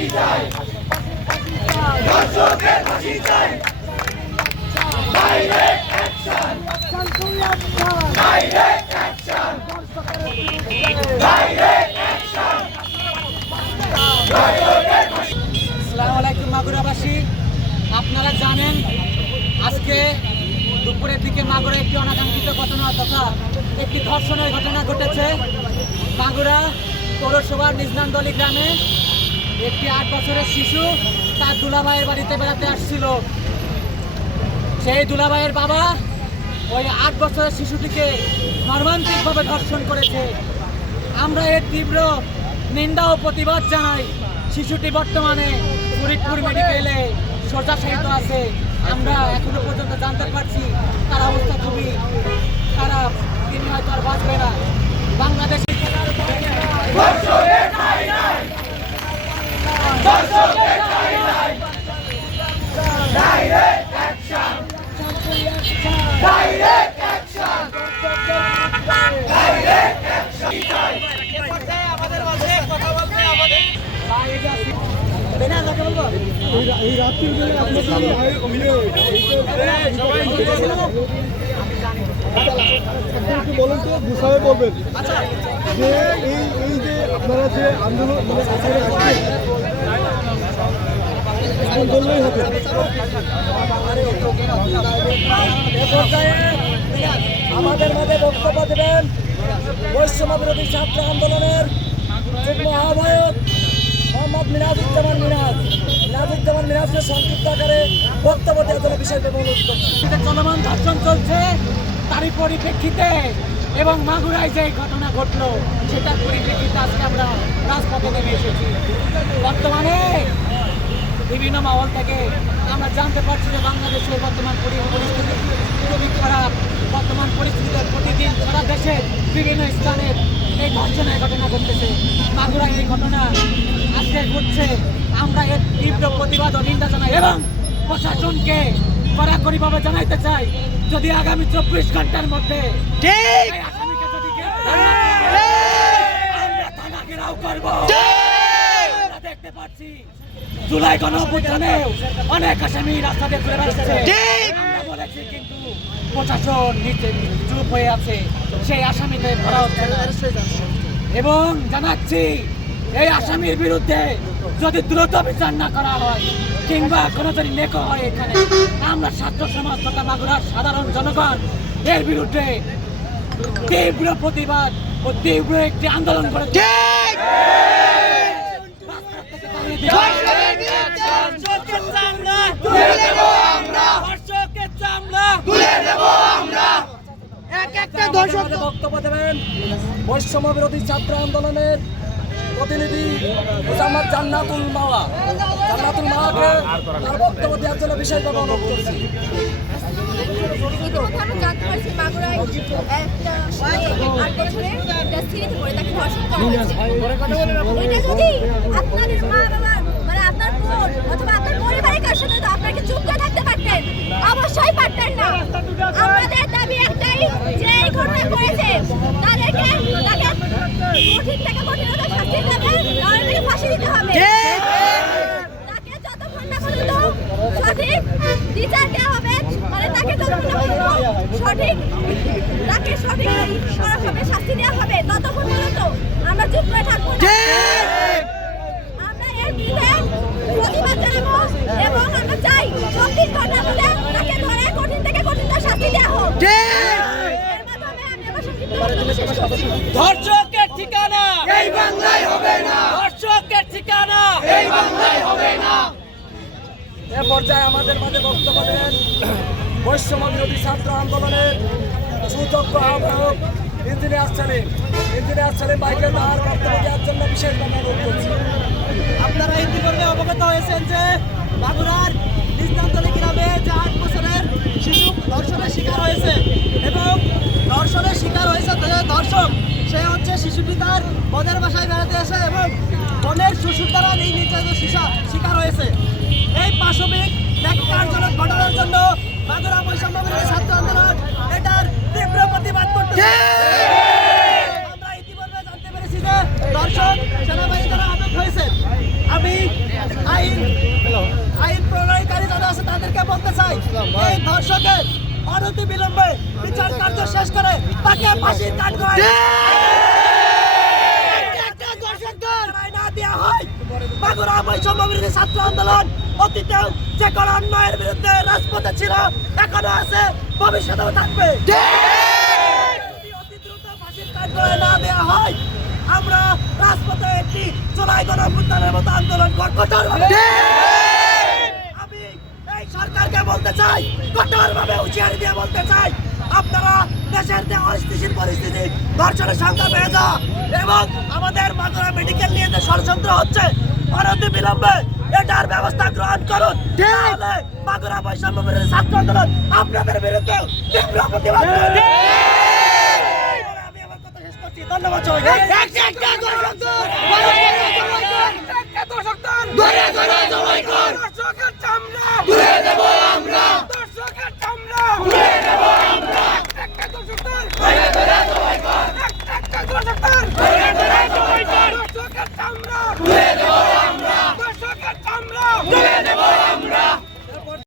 ফাঁসি চাই, ধর্ষকের ফাঁসি চাই, direct action, direct action, direct action. আসসালামু আলাইকুম মাগুরাবাসী, আপনারা জানেন আজকে দুপুরের দিকে মাগুরা একটি অনাকাঙ্ক্ষিত ঘটনা তথা একটি ধর্ষণের ঘটনা ঘটেছে। মাগুরা পৌরসভার নিজনান্দলি গ্রামে একটি 8 বছরের শিশু তার দুলাভাইয়ের বাড়িতে বেড়াতে আসছিল। সেই দুলাভাইয়ের বাবা ওই 8 বছরের শিশুটিকে মর্মান্তিকভাবে ধর্ষণ করেছে। আমরা এর তীব্র নিন্দা ও প্রতিবাদ জানাই। শিশুটি বর্তমানে ফরিদপুর মেডিকেলে শয্যাশায়িত আছে। আমরা এখনো পর্যন্ত জানতে পারছি তার অবস্থা খুবই খারাপ, তিনি হয়তো আর বাঁচবে না। বাংলাদেশে direct action, direct action, direct action. আমাদের মাঝে কথা বলতে আমাদের এই রাত্রির বেলা আপনার একটু বলুন তো বিষয়ে বলবেন যে এই যে আপনারা যে আন্দোলন বললেই হবে। আমাদের মাঝে বক্তব্য দেবেন বৈষম্য বিরোধী ছাত্র আন্দোলনের যুগ্ম আহ্বায়ক মোহাম্মদ মিরাজুজ্জামান মিরাজের সংক্ষিপ্ত আকারে বক্তব্য দেওয়ার জন্য বিষয়টা অনুরোধ করছি। চলমান ধর্ষণ চলছে, তারই পরিপ্রেক্ষিতে এবং মাগুরায় যে ঘটনা ঘটলো সেটার পরিপ্রেক্ষিতে আজকে আমরা রাজপথে নেমে এসেছি। বর্তমানে বিভিন্ন মহল থেকে আমরা জানতে পারছি যে বাংলাদেশের বর্তমান পরিস্থিতি খুবই খারাপ। বর্তমান পরিস্থিতিতে প্রতিদিন সারা দেশের বিভিন্ন স্থানের এই ধর্ষণের ঘটনা ঘটতেছে। মাগুরায় এই ঘটনা আজকে ঘটছে। আমরা এর তীব্র প্রতিবাদ ও নিন্দা জানাই এবং প্রশাসনকে কড়াকড়িভাবে জানাইতে চাই, যদি আগামী 24 ঘন্টার মধ্যে এই আসামিকে যদি গ্রেফতার না করে, আমরা থানা ঘেরাও করব। আমরা দেখতে পাচ্ছি জুলাই গণঅভ্যুত্থানেও অনেক আসামি রাস্তাতে ঘুরে বেড়াচ্ছে। আমরা বলেছি কিন্তু প্রশাসন নিচে চুপ হয়ে আছে, সেই আসামিদের ধরা হচ্ছে না। এবং জানাচ্ছি এই আসামির বিরুদ্ধে যদি দ্রুত বিচার না করা হয় কিংবা কোনো যদি নেকো হয়, এখানে আমরা ছাত্র সমাজ তথা মাগুরার সাধারণ জনগণ এর বিরুদ্ধে তীব্র প্রতিবাদ ও তীব্র একটি আন্দোলন করে বক্তব্য দেবেন বৈষম্য বিরোধী ছাত্র আন্দোলনের প্রতিনিধি মোহাম্মদ জান্নাতুল মাওয়াকে তার বক্তব্য দেওয়ার জন্য বিশেষভাবে অনুরোধ করছি। ইতিমধ্যে জানতে পারছি মাগুরায় একটা 8 বছরের একটা ছেলেকে পড়ে তাকে ধর্ষণ করা হয়েছে। এটা যদি আপনাদের মা বাবা মানে আপনার বোন অথবা আপনার পরিবারের কারোর সাথে আপনাকে চুপ করে থাকতে পারতেন, অবশ্যই পারতেন না। আমাদের দাবি একটাই যে এই ঘটনা করেছে তাদেরকে তাকে কঠিন থেকে কঠিনতর শাস্তি দেবে, তাদেরকে ফাঁসি দিতে হবে। তাকে যতক্ষণ না পর্যন্ত সঠিক বিচার দেওয়া হবে, মানে তাকে যতক্ষণ না পর্যন্ত তাকে সঠিক করা হবে, শাস্তি দেওয়া হবে, ততক্ষণ পর্যন্ত আমরা চুপ করে থাকবো না। আমরা এর বিরুদ্ধে প্রতিবাদ জানাবো এবং আমরা চাই 24 ঘন্টার মধ্যে তাকে ধরে কঠিন থেকে কঠিনতর শাস্তি দেওয়া হোক। এর মাধ্যমে আমি আমার সংক্ষিপ্ত বক্তব্য শেষ করছি। ধর্ষকের ঠিকানা এই বাংলায় হবে না, ধর্ষকের ঠিকানা এই বাংলায় হবে না। এ পর্যায়ে আমাদের মাঝে বক্তব্য দেন বৈষম্য বিরোধী ছাত্র আন্দোলনের সুযোগ্য আহ্বায়ক ইঞ্জিনিয়ার সালিম ভাইকে তার বক্তব্য দেওয়ার জন্য বিশেষভাবে অনুরোধ করছি। আপনারা ইতিমধ্যে অবগত হয়েছেন যে মাগুরার নিজনান্দলি গ্রামে যে 8 বছরের শিশু ধর্ষণের শিকার হয়েছে এবং ধর্ষণের শিকার হয়েছে ধর্ষক সে হচ্ছে শিশুটি তার বোনের বাসায় বেড়াতে এসে এবং বোনের শ্বশুর দ্বারা এই নির্যাতনের শিকার হয়েছে। এই পাশবিক ন্যাক্কারজনক ঘটনার জন্য মাগুরা বৈষম্য বিরোধী ছাত্র আন্দোলন এটার তীব্র প্রতিবাদ করতেছে। আমরা ইতিমধ্যে জানতে পেরেছি যে দর্শক সেনাবাহিনী দ্বারা আটক হয়েছে। আমি আইন প্রণয়নকারী যারা আছে তাদেরকে বলতে চাই, এই ধর্ষকের অনতি বিলম্বে বিচার কার্য শেষ করে তাকে ফাঁসির কাঠগড়ায় না দেওয়া হয়। মাগুরা বৈষম্য বিরোধী ছাত্র আন্দোলন অতীতেও যে কোনো অন্যায়ের বিরুদ্ধে রাজপথে ছিল, এখনো আছে, ভবিষ্যতেও থাকবে। যদি অতি দ্রুত ফাঁসির কাঠগড়ায় না দেওয়া হয়, আমরা রাজপথে একটি জুলাই গণঅভ্যুত্থানের মতো আন্দোলন কঠোরভাবে। আমি এই সরকারকে বলতে চাই, কঠোরভাবে হুঁশিয়ারি দিয়ে বলতে চাই, আপনারা দেশের যে অস্থিতিশীল পরিস্থিতি, ধর্ষণের সংখ্যা বেড়ে যাওয়া এবং আমাদের মাগুরা মেডিকেল নিয়ে যে ষড়যন্ত্র হচ্ছে, অনতি বিলম্বে এটার ব্যবস্থা গ্রহণ করুন। তাহলে মাগুরা বৈষম্য বিরোধী ছাত্র আন্দোলন আপনাদের বিরুদ্ধে তীব্র প্রতিবাদ করবে। আমি আমার কথা শেষ করছি। ধন্যবাদ সবাইকে।